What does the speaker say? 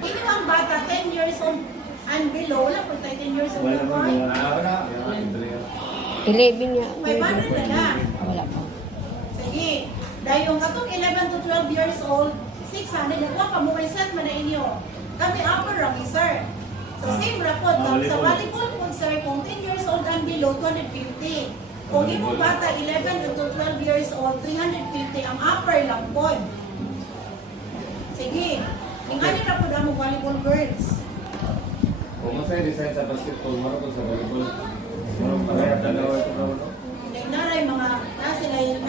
Hindi ang bata, 10 years old and below, wala po tayo 10 years old. Wala pa. 11 niya. 500 na na. Wala pa. Sige. Dahil yung katong 11 to 12 years old, 600 na po, pamureset man na inyo. Kami upper rami, sir. So same rapod. Sa volleyball po, sir, kung 10 years old and below, 250. Kung imong bata, 11 to 12 years old, 350, ang upper lang po. Sige. Ingani na po na mo volleyball girls. Kung masaya design sa basketball, maro ko sa volleyball. Maro parehas dalawa ito. Naray mga, na sila yung,